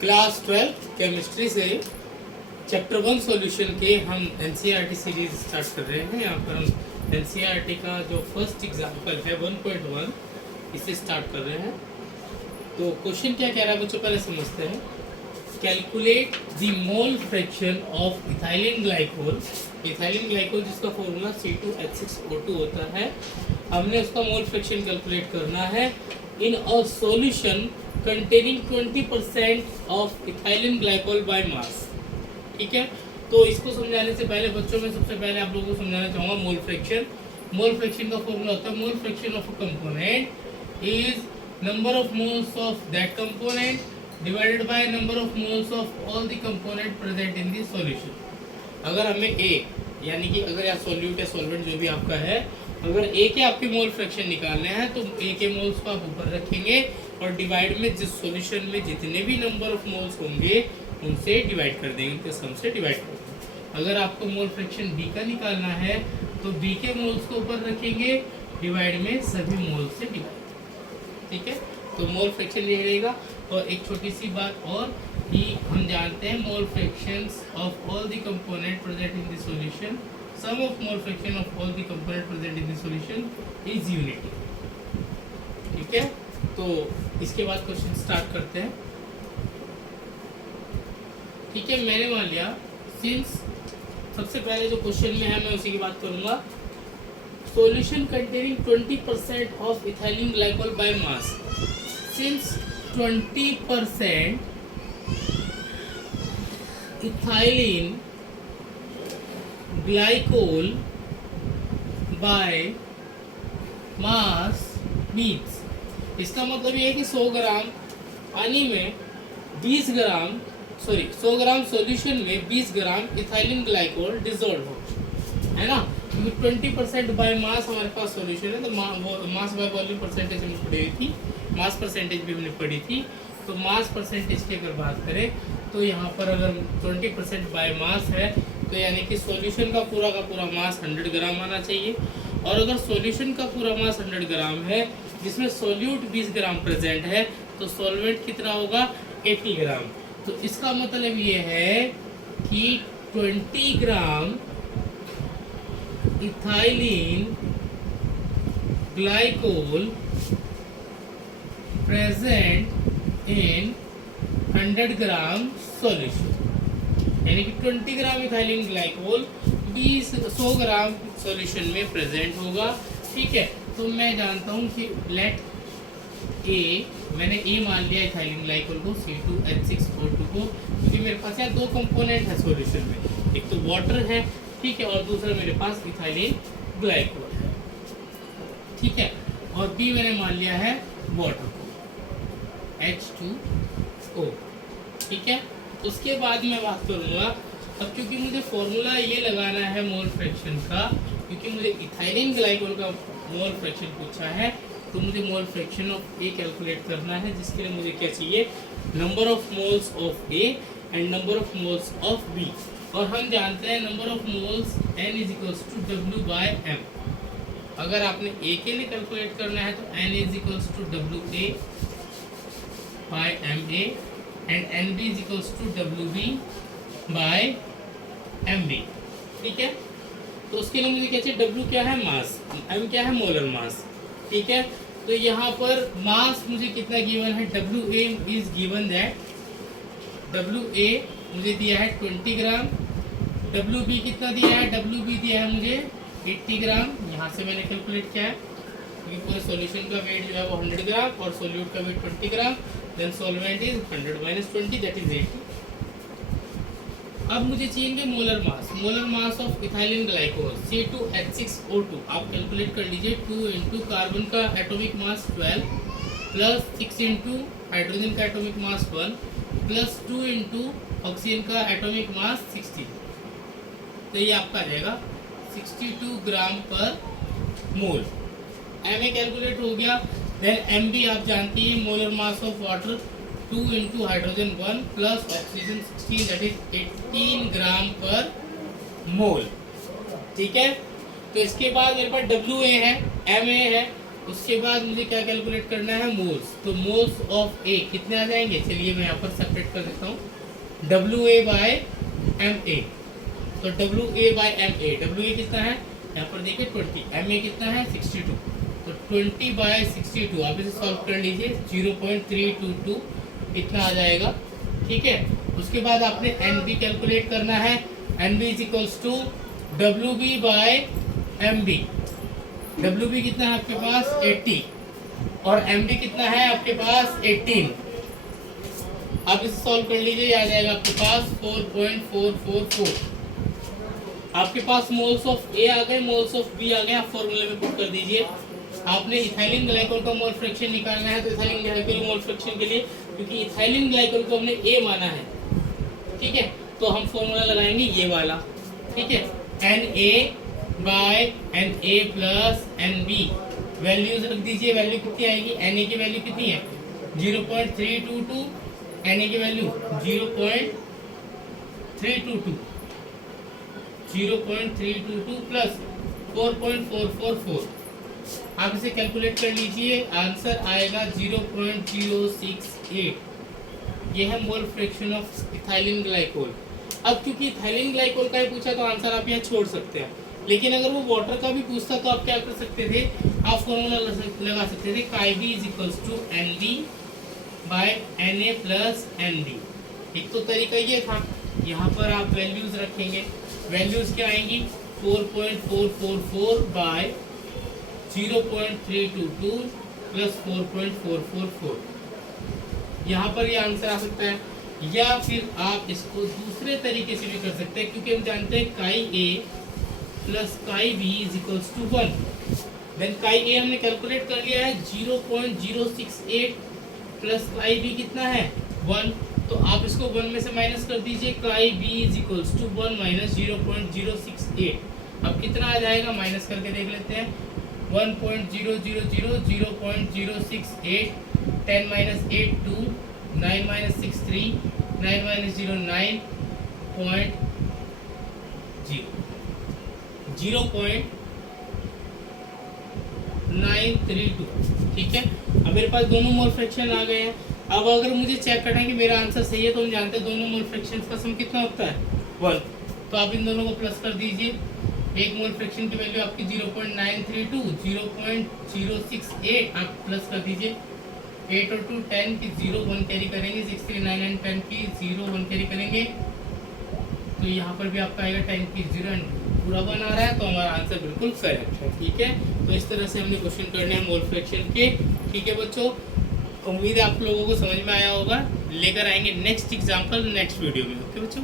Class 12 chemistry से chapter 1 solution के हम एनसीईआरटी सीरीज स्टार्ट कर रहे हैं। यहाँ पर हम एनसीईआरटी का जो फर्स्ट एग्जाम्पल है 1.1 इसे स्टार्ट कर रहे हैं। तो क्वेश्चन क्या कह रहा है बच्चों, पहले समझते हैं। Calculate the mole fraction of ethylene glycol. Ethylene glycol जिसका फॉर्मूला C2H6O2 होता है, हमने उसका मोल फ्रैक्शन कैलकुलेट करना है in a solution containing 20% of ethylene glycol by mass. ठीक है, तो इसको समझाने से पहले बच्चों में सबसे पहले आप लोगों को समझाना चाहूँगा मोल फ्रैक्शन। मोल फ्रैक्शन का फॉर्मूला होता है मोल fraction of a component is number of moles of that component divided by number of moles of all the component present in the solution. अगर हमें ए यानी कि अगर या सॉल्यूट या सॉल्वेंट जो भी आपका है, अगर ए के आपके मोल फ्रैक्शन निकालने हैं तो ए के मोल्स को आप ऊपर रखेंगे और डिवाइड में जिस सॉल्यूशन में जितने भी नंबर ऑफ मोल्स होंगे उनसे डिवाइड कर देंगे, उनके सम से डिवाइड कर देंगे। अगर आपको मोल फ्रैक्शन बी का निकालना है तो बी के मोल्स को ऊपर रखेंगे, डिवाइड में सभी मोल्स से डिवाइड। ठीक है, तो मोल फ्रैक्शन ये रहेगा। और एक छोटी सी बात और कि हम जानते हैं mole fractions of all the component present in the solution, sum of mole fraction of all the component present in the solution is unity. ठीक है, तो इसके बाद क्वेश्चन स्टार्ट करते हैं। ठीक है, मैंने मान लिया सिंस सबसे पहले जो क्वेश्चन में है मैं उसी की बात करूंगा। Solution containing 20% of ethylene glycol by mass. Since 20% ethylene glycol by mass means, इसका मतलब ये है कि 100 ग्राम पानी में 20 ग्राम 100 ग्राम सॉल्यूशन में 20 ग्राम इथाइलिन ग्लाइकोल डिसॉल्व हो, है ना। क्योंकि 20% बाय मास हमारे पास सॉल्यूशन है, तो मास बाय वॉल्यूम परसेंटेज हमने पढ़ी हुई थी, मास परसेंटेज भी हमने पढ़ी थी। तो मास परसेंटेज की अगर बात करें तो यहाँ पर अगर 20% बाय मास है तो यानी कि सॉल्यूशन का पूरा मास 100 ग्राम आना चाहिए। और अगर सॉल्यूशन का पूरा मास 100 ग्राम है जिसमें सोल्यूट 20 ग्राम प्रेजेंट है तो सॉल्वेंट कितना होगा 80 ग्राम। तो इसका मतलब ये है कि 20 gram ethylene glycol present in 100 gram solution, यानी कि 20 gram ethylene glycol 100 gram solution में प्रेजेंट होगा। ठीक है, तो मैं जानता हूँ कि लेट ए, मैंने ए मान लिया इथाइलिन ग्लाइकोल को C2H6O2 को, क्योंकि मेरे पास यहाँ दो कंपोनेंट है सॉल्यूशन में, एक तो वाटर है, ठीक है, और दूसरा मेरे पास इथाइलिन ग्लाइकोल है। ठीक है, और बी मैंने मान लिया है वाटर को H2O। ठीक है, उसके बाद मैं बात करूँगा अब, क्योंकि मुझे फॉर्मूला ये लगाना है मोल फ्रैक्शन का, क्योंकि मुझे इथाइलिन ग्लाइकोल का मोल फ्रैक्शन पूछा है, तो मुझे mole fraction of A calculate करना है, जिसके लिए मुझे क्या चाहिए, number of moles of A and number of moles of B. और हम जानते हैं number of moles N is equals to W/M। अगर आपने ए के लिए कैलकुलेट करना है तो N is equals to WA/MA and NB is equals to WB/MB। ठीक है, तो उसके लिए मुझे क्या चाहिए, W क्या है मास, M क्या है मोलर मास। ठीक है, तो यहाँ पर मास मुझे कितना गिवन है, WA is given that WA मुझे दिया है 20 ग्राम, WB कितना दिया है, WB दिया है मुझे 80 ग्राम। यहाँ से मैंने कैलकुलेट किया है क्योंकि पूरे सॉल्यूशन का वेट जो है वो 100 ग्राम और सोल्यूट का weight 20 gram, then solvent is 100 - 20 that is 80। अब मुझे चाहिए molar mass of ethylene glycol C2H6O2। आप कैलकुलेट कर लीजिए, 2 इंटू कार्बन का atomic mass 12 plus 6 into hydrogen का atomic mass 1 plus 2 into oxygen का एटॉमिक मास 60। तो ये आपका आ जाएगा 62 ग्राम पर मोल। MA कैलकुलेट हो गया। देन MB आप जानती हैं molar mass of water 2 into hydrogen 1 plus oxygen 16 that is 18 ग्राम पर मोल। ठीक है, तो इसके बाद मेरे पास WA है, MA है, उसके बाद मुझे क्या कैलकुलेट करना है, मोल्स। तो मोल्स ऑफ ए कितने आ जाएंगे, चलिए मैं यहाँ पर सेपरेट कर देता हूँ, W A by M A. तो W A by M A, W A कितना है यहाँ पर देखिए 20, एम ए कितना है 62, तो 20 बाय 62 आप इसे सॉल्व कर लीजिए, 0.322 इतना आ जाएगा। ठीक है, उसके बाद आपने एन बी कैलकुलेट करना है, N B is equals to W B by M B. W B कितना है आपके पास 80 और एम बी कितना है आपके पास 18। आप इसे सॉल्व कर लीजिए, आ जाएगा आपके पास 4.444। आपके पास मोल्स ऑफ ए आ गए, मोल्स ऑफ बी आ गए, आप फॉर्मूले में पुट कर दीजिए। आपने इथाइलिन ग्लाइकोल का मोल फ्रैक्शन निकालना है, तो इथाइलिन ग्लाइकोल मोल फ्रैक्शन के लिए, क्योंकि इथाइलिन ग्लाइकोल को हमने ए माना है, ठीक है, तो हम फॉर्मूला लगाएंगे ये वाला। ठीक है, N A by N A plus N B, values रख दीजिए। वैल्यू कितनी आएगी, एन ए की वैल्यू कितनी है 0.322, एन ए की वैल्यू 0.322 प्लस 4.444। आप इसे कैलकुलेट कर लीजिए, आंसर आएगा 0.068। ये है मोल फ्रैक्शन ऑफ इथाइलिन ग्लाइकोल। अब क्योंकि इथाइलिन ग्लाइकोल का ही पूछा तो आंसर आप यहाँ छोड़ सकते हैं, लेकिन अगर वो वाटर का भी पूछता तो आप क्या कर सकते थे, आप फॉर्मूला लगा सकते थे, chi B is equals to N B by N A plus N B. एक तो तरीका ये था, यहाँ पर आप वैल्यूज रखेंगे, वैल्यूज क्या आएंगी 4.444 बाय 0.322 प्लस 4.444। यहाँ पर ये आंसर आ सकता है, या फिर आप इसको दूसरे तरीके से भी कर सकते हैं, क्योंकि हम जानते हैं chi A plus chi B is equals to 1। Then chi A हमने कैलकुलेट कर लिया है 0.068 प्लस काई बी कितना है 1, तो आप इसको 1 में से माइनस कर दीजिए, chi B is equals to 1 minus 0.068। अब कितना आ जाएगा, माइनस करके देख लेते हैं, 1.000 0.068, 10 माइनस 8 2, 9 माइनस 6 3, 9 माइनस 0 0.932। ठीक है, अब मेरे पास दोनों मोल फ्रैक्शन आ गए हैं। अब अगर मुझे चेक करना है कि मेरा आंसर सही है, तो हम जानते हैं दोनों मोल फ्रैक्शन का सम कितना होता है 1, तो आप इन दोनों को प्लस कर दीजिए। एक मोल फ्रैक्शन की वैल्यू आपकी 0.932, 0.068 आप प्लस कर दीजिए, 8 और 2 10 की 0 1 कैरी करेंगे, 6 3 9 एंड 10 की 0 1 कैरी करेंगे, तो यहाँ पर भी आपका आएगा 10 की 0 एंड पूरा 1 आ रहा है, तो हमारा आंसर बिल्कुल करेक्ट है। ठीक है, तो इस तरह से हमने क्वेश्चन करने हैं मोल फ्रैक्शन के। ठीक है बच्चों, उम्मीद है आप लोगों को समझ में आया होगा। लेकर आएंगे नेक्स्ट एग्जाम्पल नेक्स्ट वीडियो में। ओके बच्चों।